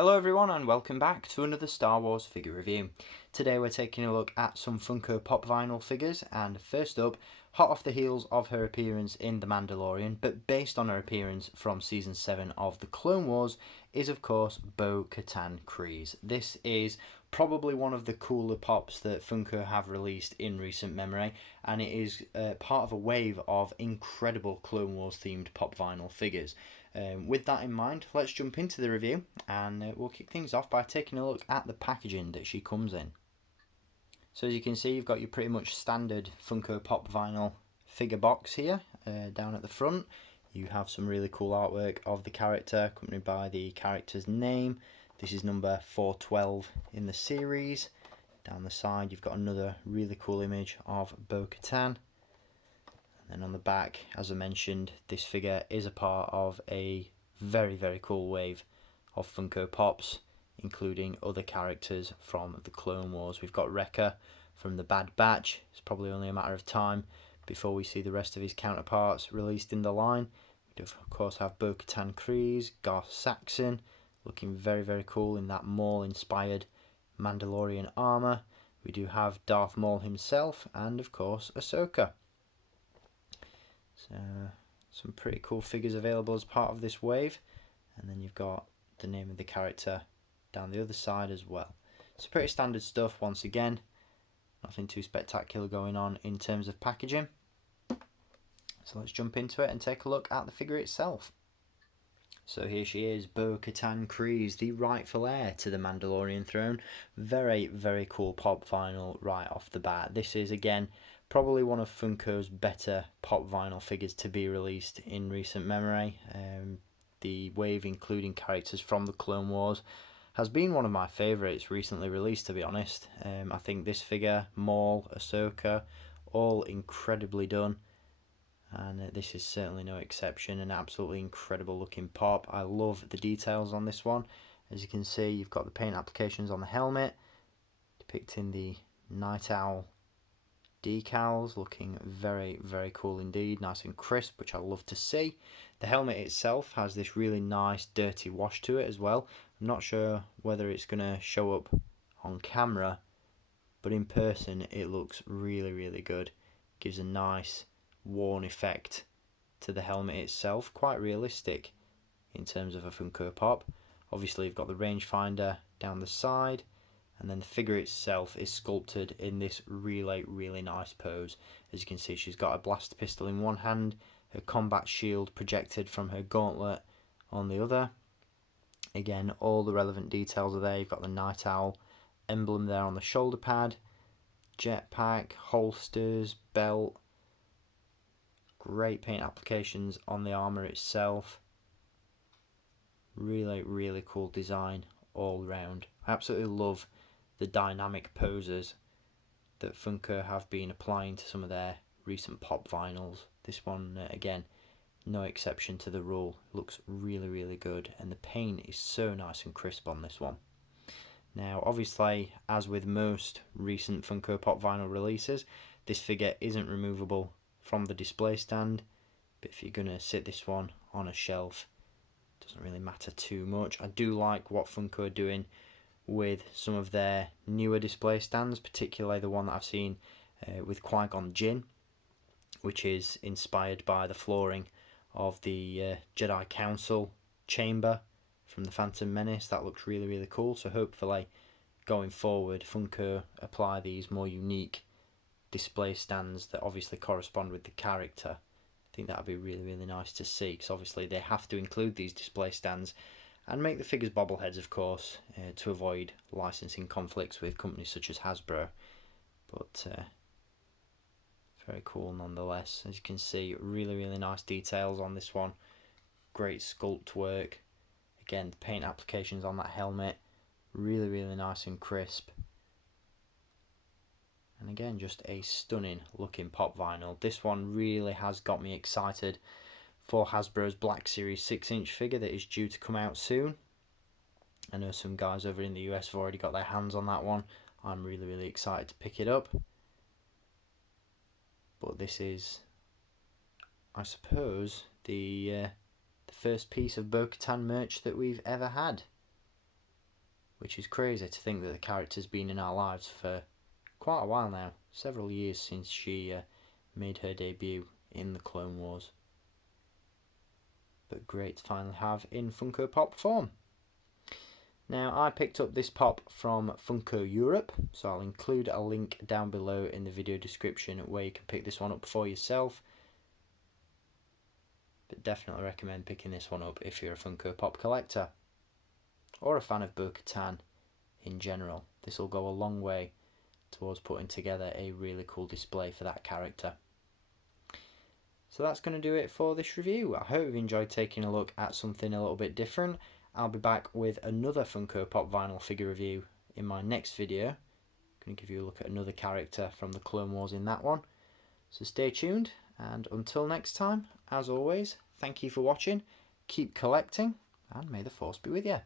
Hello everyone and welcome back to another Star Wars figure review. Today we're taking a look at some Funko Pop vinyl figures, and first up, hot off the heels of her appearance in The Mandalorian, but based on her appearance from Season 7 of The Clone Wars, is of course Bo-Katan Kryze. This is probably one of the cooler pops that Funko have released in recent memory, and it is part of a wave of incredible Clone Wars themed pop vinyl figures. With that in mind, let's jump into the review, and we'll kick things off by taking a look at the packaging that she comes in. So as you can see, you've got your pretty much standard Funko Pop vinyl figure box here. Down at the front you have some really cool artwork of the character accompanied by the character's name. This is number 412 in the series. Down the side you've got another really cool image of Bo-Katan. And on the back, as I mentioned, this figure is a part of a very cool wave of Funko Pops, including other characters from the Clone Wars. We've got Wrecker from the Bad Batch. It's probably only a matter of time before we see the rest of his counterparts released in the line. We do of course have Bo-Katan Kryze, Garth Saxon, looking very cool in that Maul inspired Mandalorian armour. We do have Darth Maul himself, and of course Ahsoka. So some pretty cool figures available as part of this wave, and then you've got the name of the character down the other side as well. It's pretty standard stuff once again, nothing too spectacular going on in terms of packaging. So let's jump into it and take a look at the figure itself. So here she is, Bo-Katan Kryze, the rightful heir to the Mandalorian throne. Very cool pop vinyl right off the bat. This is again probably one of Funko's better pop vinyl figures to be released in recent memory. The wave, including characters from the Clone Wars, has been one of my favourites recently released, to be honest. I think this figure, Maul, Ahsoka, all incredibly done, and this is certainly no exception. An absolutely incredible looking pop. I love the details on this one. As you can see, you've got the paint applications on the helmet depicting the Night Owl decals, looking very cool indeed, nice and crisp, which I love to see. The helmet itself has this really nice dirty wash to it as well. I'm not sure whether it's going to show up on camera, but in person it looks really good. Gives a nice worn effect to the helmet itself, quite realistic in terms of a Funko Pop. Obviously you've got the rangefinder down the side, and then the figure itself is sculpted in this really nice pose. As you can see, she's got a blaster pistol in one hand, her combat shield projected from her gauntlet on the other. Again, all the relevant details are there. You've got the Night Owl emblem there on the shoulder pad, jetpack, holsters, belt. Great paint applications on the armour itself. Really cool design all round. I absolutely love the dynamic poses that Funko have been applying to some of their recent pop vinyls. This one, again, no exception to the rule. Looks really good, and the paint is so nice and crisp on this one. Now, obviously, as with most recent Funko Pop vinyl releases, this figure isn't removable from the display stand, but if you're going to sit this one on a shelf, it doesn't really matter too much. I do like what Funko are doing with some of their newer display stands, particularly the one that I've seen with Qui-Gon Jinn, which is inspired by the flooring of the Jedi Council chamber from the Phantom Menace. That looks really cool, so hopefully going forward Funko apply these more unique display stands that obviously correspond with the character. I think that would be really nice to see, because obviously they have to include these display stands and make the figures bobbleheads, of course, to avoid licensing conflicts with companies such as Hasbro. But very cool nonetheless. As you can see, really nice details on this one. Great sculpt work. Again, the paint applications on that helmet, really nice and crisp. And again, just a stunning looking pop vinyl. This one really has got me excited for Hasbro's Black Series 6-inch figure that is due to come out soon. I know some guys over in the US have already got their hands on that one. I'm really excited to pick it up. But this is, I suppose, the first piece of Bo-Katan merch that we've ever had. which is crazy to think that the character's been in our lives for quite a while now, several years since she made her debut in the Clone Wars. But great to finally have in Funko Pop form. Now, I picked up this pop from Funko Europe, so I'll include a link down below in the video description where you can pick this one up for yourself. But definitely recommend picking this one up if you're a Funko Pop collector or a fan of Bo-Katan in general. This will go a long way towards putting together a really cool display for that character. So that's going to do it for this review. I hope you've enjoyed taking a look at something a little bit different. I'll be back with another Funko Pop vinyl figure review in my next video. I'm going to give you a look at another character from the Clone Wars in that one. So stay tuned, and until next time, as always, thank you for watching, keep collecting, and may the Force be with you.